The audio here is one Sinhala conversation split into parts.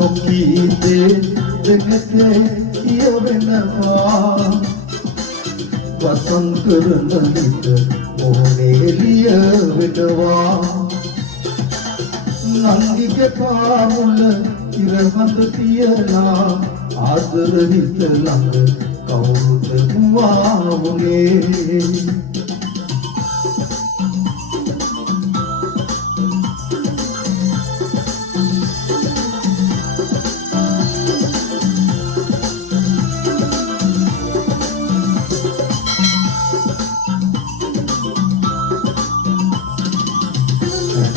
නොකීතේ දෙනෙතේ කියවෙනවා වසන් කරන විට මොහොනේ ලියවෙනවා නංගිගේ පාමුල ඉරහඳ තියලා ආදර හිත ළඟ කවුරුද වුණේ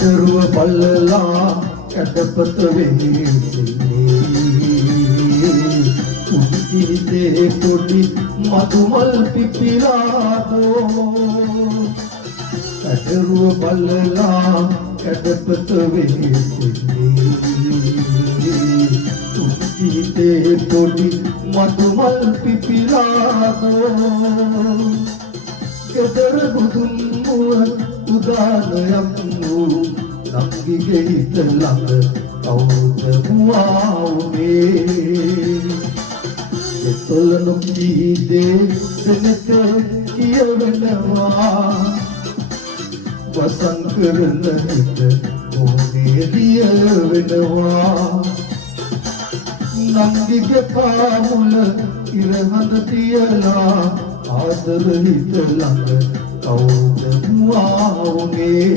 දරුව බල්ලලා කැඩපත වෙන්නේ උදිතේ පොඩි මතුමල් පිපිලාදෝ දරුව බල්ලලා කැඩපත වෙන්නේ උදිතේ පොඩි මතුමල් පිපිලාදෝ ගෙදර බුදුන් මුව උදානයක් නංගිගේ හිත ළඟ කවුරුද වුණේ එතොල නොකීදේ දෙනක කියවෙනවා වසන් කරන හිත මොහොනේ ලියවෙනවා නංගිගේ පාමුල ඉරහඳ තියලා ආදර හිත ළඟ කවුරුද වුණේ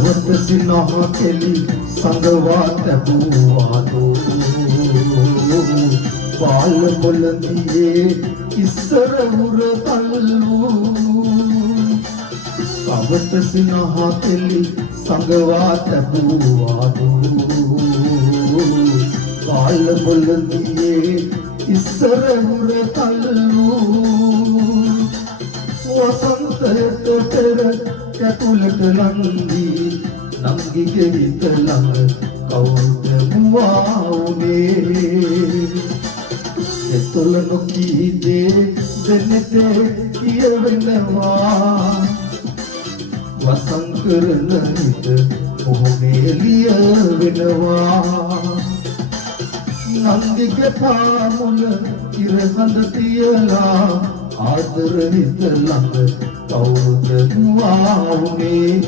කවත සිනහ කෙලි සංගවා තැබුවාදෝ बाल बुलंदिए इස්සර උර තල්ලු කවත සිනහ කෙලි සංගවා තැබුවාදෝ बाल बुलंदिए ඉස්සර උර තල්ලු වසන්තයට පෙර කැතුලට ලන්දී නංගිගේ හිත ළඟ කවුරුද වුණේ එතොල නොකීදේ දෙනෙතේ කියවෙනවා වසන් කරන හිත මොහොනේ ලියවෙනවා නංගිගේ පාමුල ඉරහඳ තියලා ආදර හිත ළඟ කවුරුද වුණේ